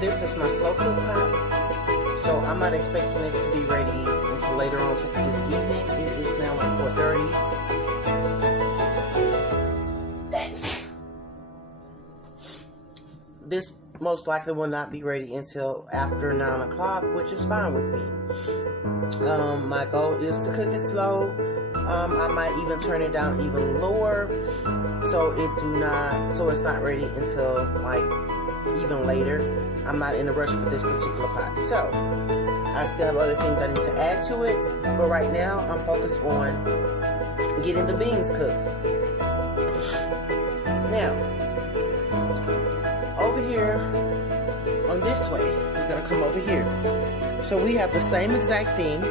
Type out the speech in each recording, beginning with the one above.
This is my slow cook pot, so I'm not expecting this to be ready until later on this evening. It is now like 4:30. This most likely will not be ready until after 9 o'clock, which is fine with me. My goal is to cook it slow. I might even turn it down even lower, so it's not ready until like even later. I'm not in a rush for this particular pot, so I still have other things I need to add to it, but right now I'm focused on getting the beans cooked. Now, over here on this way, we're gonna come over here. So we have the same exact thing.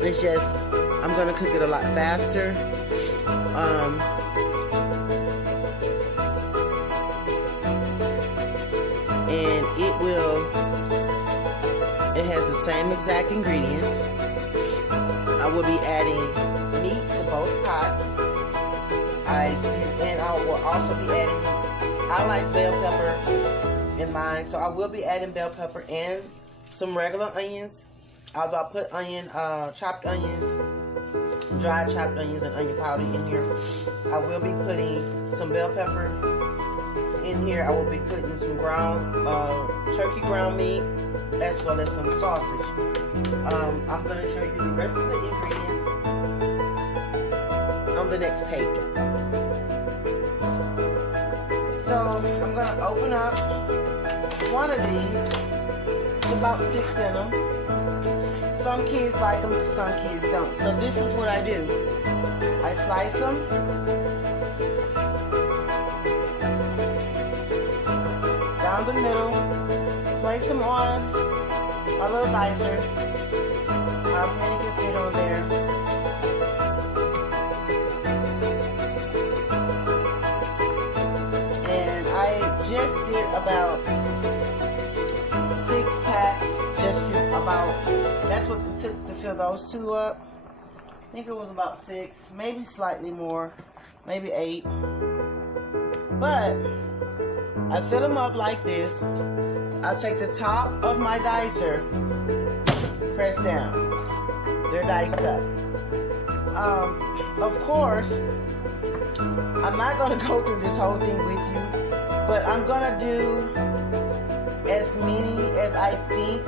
It's just I'm gonna cook it a lot faster. And it has the same exact ingredients. I will be adding meat to both pots. And I will also be adding, I like bell pepper in mine, so I will be adding bell pepper and some regular onions. Although I put chopped onions, dried chopped onions and onion powder in here. I will be putting some bell pepper in here. I will be putting some ground turkey ground meat as well as some sausage. I'm going to show you the rest of the ingredients on the next take. So I'm going to open up one of these. There's about 6 in them. Some kids like them, some kids don't. So this is what I do. I slice them. Down the middle, place them on my little dicer, however many can fit on there. And I just did about 6 packs, that's what it took to fill those 2 up. I think it was about 6, maybe slightly more, maybe 8. But I fill them up like this. I take the top of my dicer, press down. They're diced up. Of course, I'm not going to go through this whole thing with you, but I'm going to do as many as I think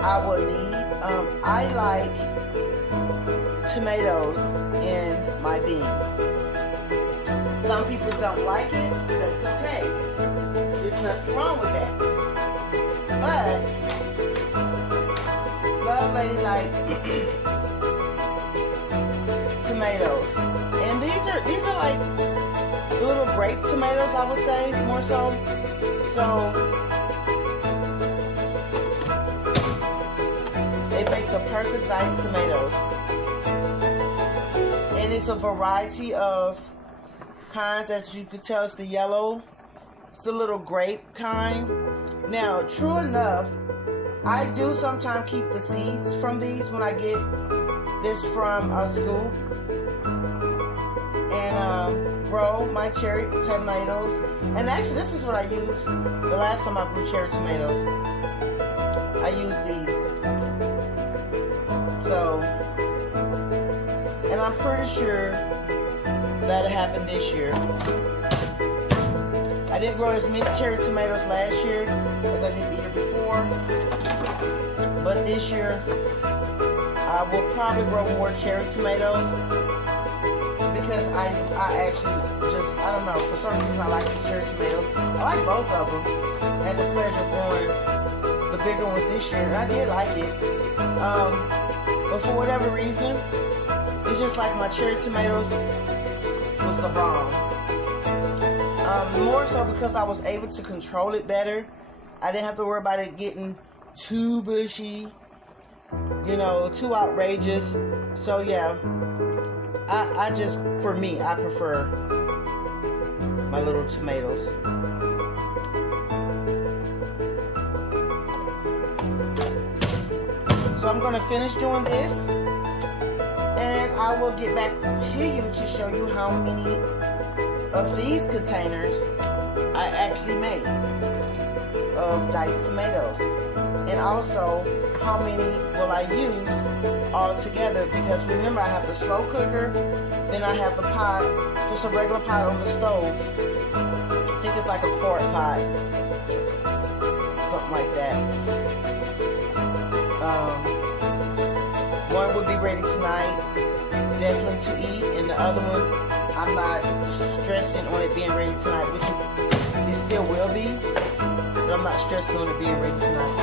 I will need. I like tomatoes in my beans. Some people don't like it, that's okay. There's nothing wrong with that. But Love Lady like tomatoes. And these are like the little grape tomatoes, I would say, more so. So they make the perfect diced tomatoes. And it's a variety of kinds. As you can tell, it's the yellow, it's the little grape kind. Now, true enough, I do sometimes keep the seeds from these when I get this from a school and grow my cherry tomatoes. And actually, this is what I used the last time I grew cherry tomatoes. I used these. So, and I'm pretty sure that'll happen this year. I didn't grow as many cherry tomatoes last year as I did the year before, but this year I will probably grow more cherry tomatoes because I actually just, I don't know, for some reason I like the cherry tomatoes. I like both of them. I had the pleasure of growing the bigger ones this year, and I did like it. But for whatever reason, it's just like my cherry tomatoes was the bomb. More so because I was able to control it better. I didn't have to worry about it getting too bushy, you know, too outrageous. So yeah, I just, for me, I prefer my little tomatoes. So I'm going to finish doing this, and I will get back to you to show you how many of these containers I actually made of diced tomatoes, and also how many will I use all together, because remember, I have the slow cooker, then I have the pot, just a regular pot on the stove. I think it's like a quart pot, something like that. One would be ready tonight, definitely to eat, and the other one, I'm not stressing on it being ready tonight, which it still will be, but I'm not stressing on it being ready tonight.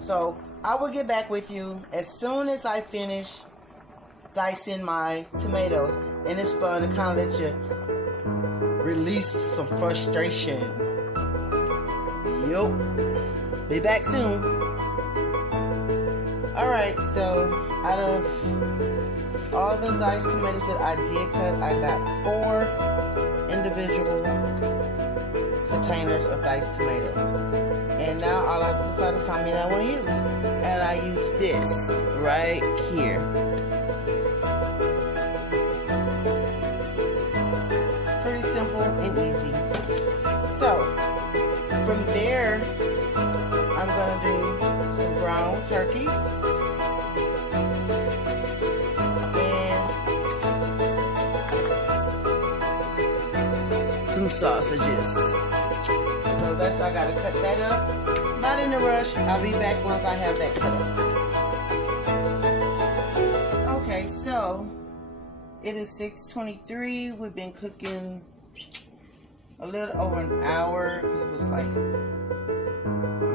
So I will get back with you as soon as I finish dicing my tomatoes, and it's fun to kind of let you release some frustration. Yup. Be back soon. Alright, so out of all the diced tomatoes that I did cut, I got 4 individual containers of diced tomatoes. And now all I have to decide is how many I want to use. And I use this right here. Pretty simple and easy. So, from there, I'm going to do some ground turkey. Some sausages. So that's, I gotta cut that up. Not in a rush. I'll be back once I have that cut up. Okay, so it is 6:23. We've been cooking a little over an hour because it was like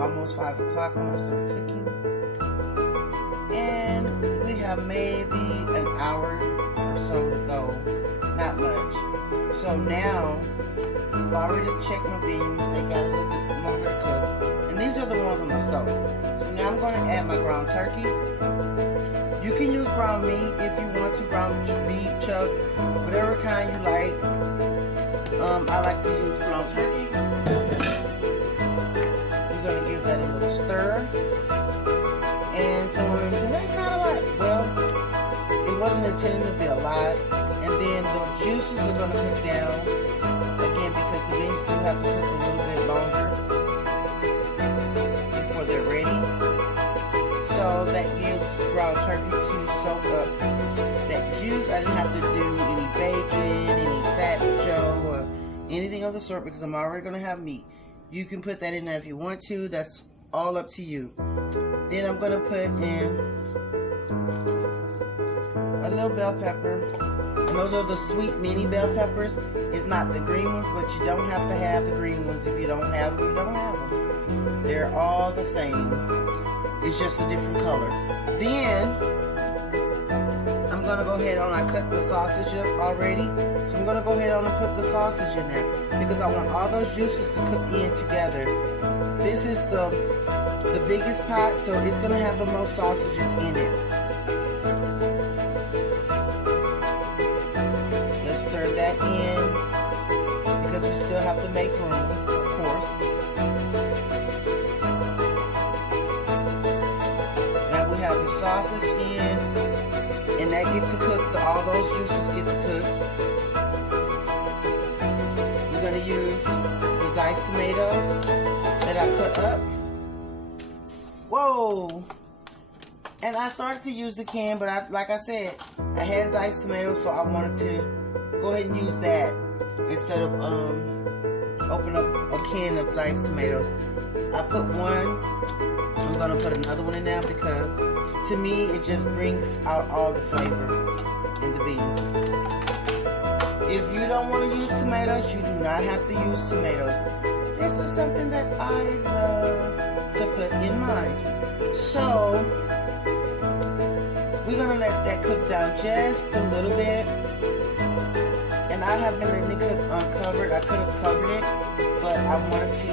almost 5 o'clock when I started cooking. And we have maybe an hour or so to go. Not much. So now, I've already checked my beans. They got a little bit longer to cook. And these are the ones on the stove. So now I'm going to add my ground turkey. You can use ground meat if you want to, ground beef, chuck, whatever kind you like. I like to use ground turkey. We're going to give that a little stir. And someone may say, that's not a lot. Well, it wasn't intended to be a lot. And then the juices are going to cook down, again, because the beans do have to cook a little bit longer before they're ready. So that gives ground turkey to soak up that juice. I didn't have to do any bacon, any fat joe, or anything of the sort, because I'm already going to have meat. You can put that in there if you want to. That's all up to you. Then I'm going to put in a little bell pepper. And those are the sweet mini bell peppers. It's not the green ones, but you don't have to have the green ones. If you don't have them, you don't have them. They're all the same. It's just a different color. Then, I'm going to go ahead on, I cut the sausage up already. So I'm going to go ahead on and put the sausage in there, because I want all those juices to cook in together. This is the biggest pot, so it's going to have the most sausages in it. That in, because we still have to make room, of course. Now we have the sausage in, and that gets to cook. All those juices get to cook. We're going to use the diced tomatoes that I cut up. Whoa! And I started to use the can, but like I said, I had diced tomatoes, so I wanted to go ahead and use that instead of open up a can of diced tomatoes. I put one. I'm going to put another one in now because to me it just brings out all the flavor in the beans. If you don't want to use tomatoes, you do not have to use tomatoes. This is something that I love to put in mine. So we're going to let that cook down just a little bit. And I have been letting it cook uncovered. I could have covered it, but I wanted to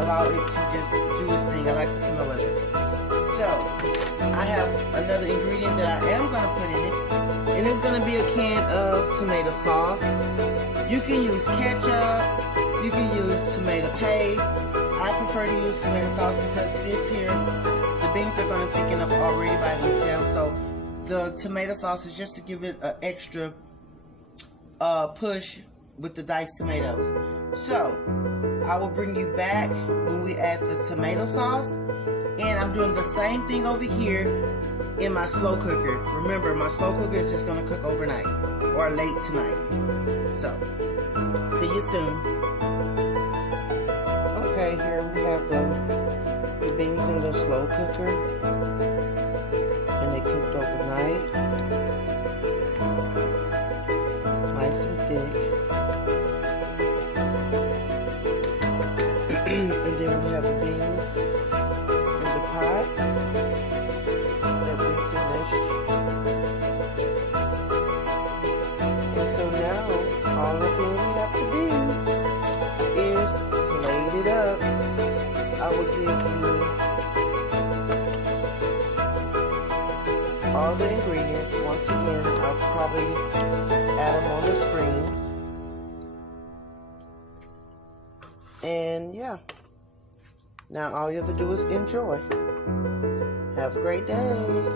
allow it to just do its thing. I like the smell of it. So, I have another ingredient that I am going to put in it. And it's going to be a can of tomato sauce. You can use ketchup. You can use tomato paste. I prefer to use tomato sauce because this here, the beans are going to thicken up already by themselves. So, the tomato sauce is just to give it an extra push with the diced tomatoes. So I will bring you back when we add the tomato sauce, and I'm doing the same thing over here in my slow cooker. Remember, my slow cooker is just going to cook overnight or late tonight. So see you soon. Okay, here we have the beans in the slow cooker, and they cooked overnight. Nice and thick. And then we have the beans in the pot that we finished. And so now all the thing we have to do is plate it up. I will give you all the ingredients. Once again, I'll probably add them on the screen. And yeah, now all you have to do is enjoy. Have a great day.